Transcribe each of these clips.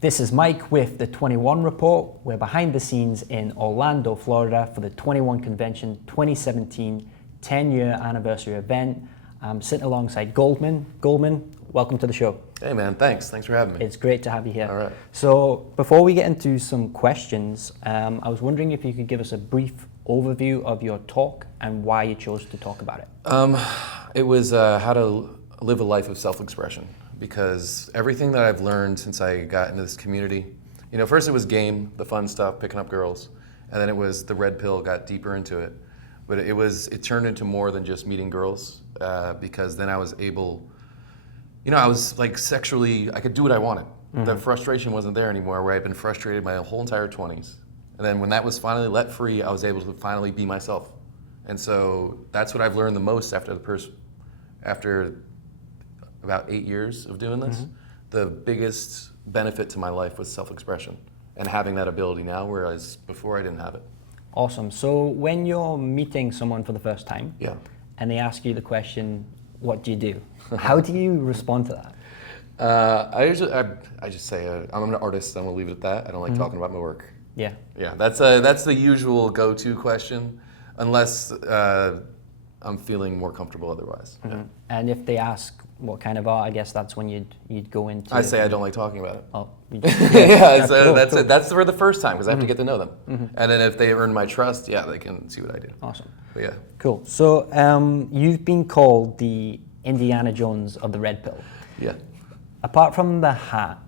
This is Mike with the 21 Report. We're behind the scenes in Orlando, Florida for the 21 Convention 2017 10-year anniversary event. I'm sitting alongside Goldmund. Goldmund, welcome to the show. Hey man, thanks for having me. It's great to have you here. All right. So before we get into some questions, I was wondering if you could give us a brief overview of your talk and why you chose to talk about it. It was how to live a life of self-expression, because everything that I've learned since I got into this community, first it was game, the fun stuff, picking up girls, and then it was the red pill, got deeper into it. But it turned into more than just meeting girls, because then I was able, I was like sexually, I could do what I wanted. Mm-hmm. The frustration wasn't there anymore, where I'd been frustrated my whole entire 20s. And then when that was finally let free, I was able to finally be myself. And so that's what I've learned the most after about 8 years of doing this. Mm-hmm. The biggest benefit to my life was self-expression and having that ability now, whereas before I didn't have it. Awesome. So when you're meeting someone for the first time, yeah, and they ask you the question, what do you do? How do you respond to that? I just say I'm an artist. I'm gonna leave it at that. I don't like talking about my work. Yeah. Yeah, that's the usual go-to question, unless I'm feeling more comfortable otherwise. Mm-hmm. Yeah. And if they ask what kind of art, I guess that's when you'd go into. I say I don't like talking about it. Oh, that's it. That's for the first time, because I have to get to know them. Mm-hmm. And then if they earn my trust, yeah, they can see what I do. Awesome. But yeah. Cool. So you've been called the Indiana Jones of the red pill. Yeah. Apart from the hat,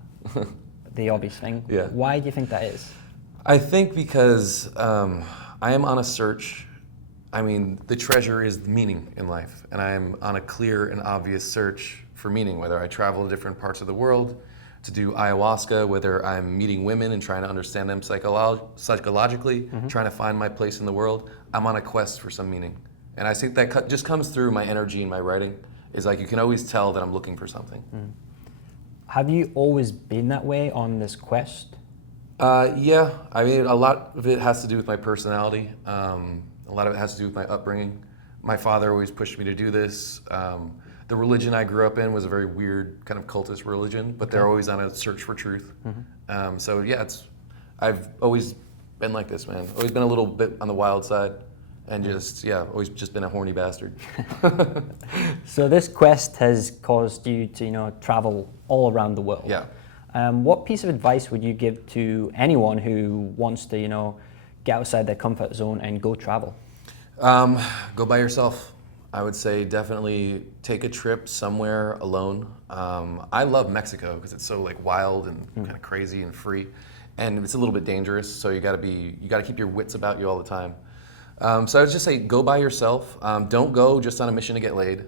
the obvious thing. Yeah. Why do you think that is? I think because I am on a search. I mean, the treasure is meaning in life, and I'm on a clear and obvious search for meaning, whether I travel to different parts of the world to do ayahuasca, whether I'm meeting women and trying to understand them psychologically, trying to find my place in the world. I'm on a quest for some meaning. And I think that just comes through my energy in my writing. Is like you can always tell that I'm looking for something. Mm. Have you always been that way on this quest? Yeah, I mean, a lot of it has to do with my personality. A lot of it has to do with my upbringing. My father always pushed me to do this. The religion I grew up in was a very weird kind of cultist religion, but they're always on a search for truth. Mm-hmm. So yeah, I've always been like this, man. Always been a little bit on the wild side, and always just been a horny bastard. So this quest has caused you to travel all around the world. Yeah. What piece of advice would you give to anyone who wants to get outside their comfort zone and go travel? Go by yourself. I would say definitely take a trip somewhere alone. I love Mexico because it's so like wild and kind of crazy and free, and it's a little bit dangerous. So you got to keep your wits about you all the time. So I would just say go by yourself. Don't go just on a mission to get laid.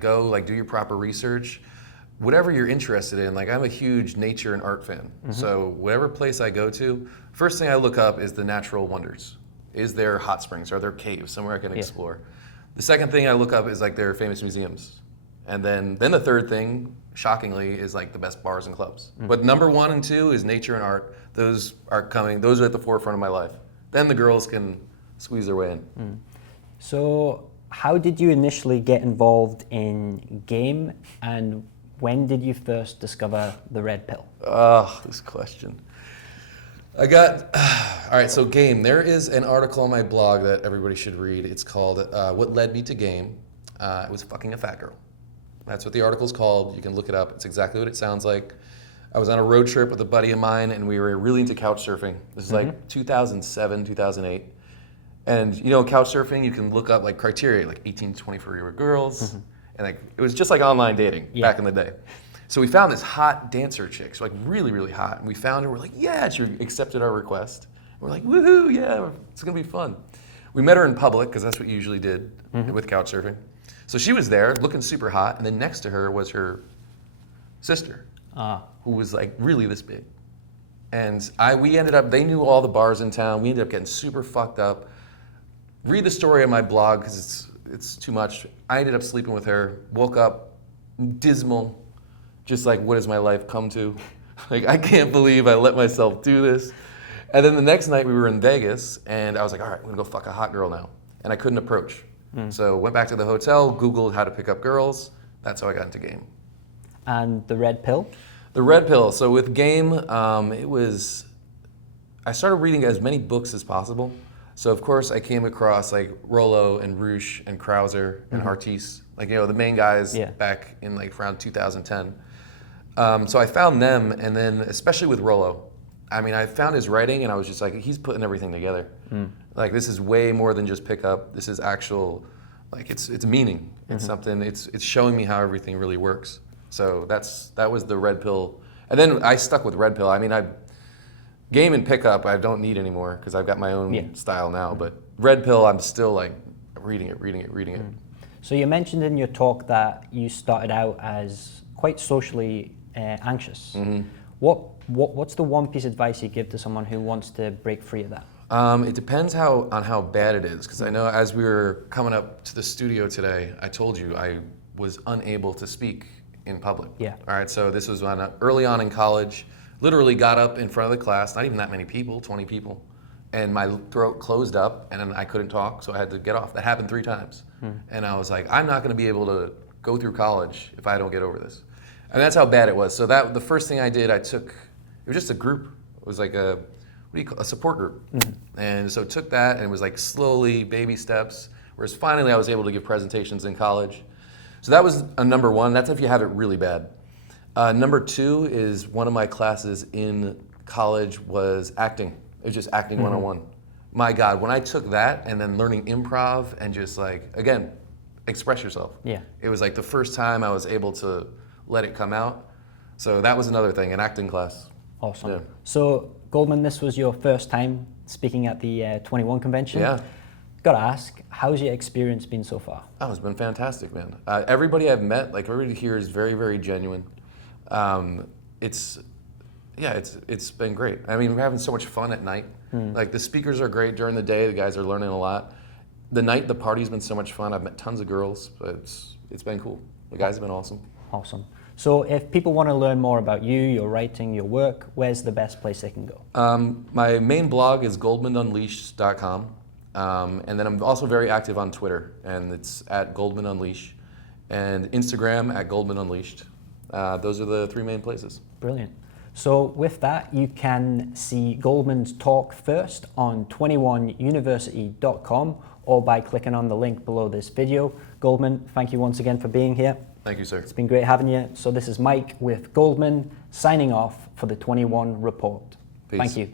Go do your proper research. Whatever you're interested in, I'm a huge nature and art fan. Mm-hmm. So whatever place I go to, first thing I look up is the natural wonders. Is there hot springs? Are there caves somewhere I can explore? The second thing I look up is their famous museums. And then the third thing, shockingly, is the best bars and clubs. Mm-hmm. But number 1 and 2 is nature and art. Those are at the forefront of my life. Then the girls can squeeze their way in. Mm. So how did you initially get involved in game, and when did you first discover the red pill? This question. All right, so game. There is an article on my blog that everybody should read. It's called What Led Me to Game. It was fucking a fat girl. That's what the article's called. You can look it up. It's exactly what it sounds like. I was on a road trip with a buddy of mine, and we were really into couch surfing. This is 2007, 2008. And couch surfing, you can look up criteria, 18 to 24-year-old girls. Mm-hmm. And it was just like online dating back in the day. So we found this hot dancer chick, so really, really hot. And we found her, we're like, yeah, she accepted our request. We're like, woohoo, yeah, it's gonna be fun. We met her in public, because that's what you usually did with couch surfing. So she was there, looking super hot, and then next to her was her sister, who was really this big. And they knew all the bars in town. We ended up getting super fucked up. Read the story on my blog, because it's too much. I ended up sleeping with her, woke up dismal, just what has my life come to? I can't believe I let myself do this. And then the next night we were in Vegas, and I was like, all right, I'm gonna go fuck a hot girl now. And I couldn't approach. So went back to the hotel, Googled how to pick up girls. That's how I got into game. And the red pill? The red pill. So with game, I started reading as many books as possible. So of course I came across like Rollo and Roosh and Krauser and Hartis, like the main guys back in like around 2010. So I found them, and then especially with Rollo, I mean, I found his writing, and I was just like, he's putting everything together. Like this is way more than just pickup. This is actual, like it's meaning. It's something. It's showing me how everything really works. So that was the red pill, and then I stuck with red pill. I mean, game and pickup I don't need anymore because I've got my own style now. But red pill, I'm still like reading it. So you mentioned in your talk that you started out as quite socially anxious. What's the one piece of advice you give to someone who wants to break free of that? It depends on how bad it is, because I know as we were coming up to the studio today, I told you I was unable to speak in public. Yeah. All right, so this was early on in college. Literally got up in front of the class, not even that many people, 20 people, and my throat closed up, and then I couldn't talk, so I had to get off. That happened 3 times. And I was like, I'm not gonna be able to go through college if I don't get over this. And that's how bad it was. So the first thing I did, it was just a group. It was like a support group. And so took that and it was like slowly, baby steps, whereas finally I was able to give presentations in college. So that was a number 1. That's if you have it really bad. Number 2 is one of my classes in college was acting. It was just acting 101. My God, when I took that and then learning improv and just like, again, express yourself. Yeah. It was like the first time I was able to let it come out. So that was another thing, an acting class. Awesome. Yeah. So Goldmund, this was your first time speaking at the 21 convention. Yeah. Gotta ask, how's your experience been so far? Oh, it's been fantastic, man. Everybody I've met, like everybody here is very, very genuine. It's been great. I mean, we're having so much fun at night. Like the speakers are great during the day. The guys are learning a lot. The night, the party's been so much fun. I've met tons of girls. But it's been cool. The guys have been awesome. Awesome. So if people want to learn more about you, your writing, your work, where's the best place they can go? My main blog is goldmundunleashed.com. And then I'm also very active on Twitter, and it's at Goldmund Unleash, and Instagram at Goldmund Unleashed. Those are the 3 main places. Brilliant. So with that, you can see Goldmund's talk first on 21university.com or by clicking on the link below this video. Goldmund, thank you once again for being here. Thank you, sir. It's been great having you. So this is Mike with Goldmund signing off for the 21 Report. Peace. Thank you.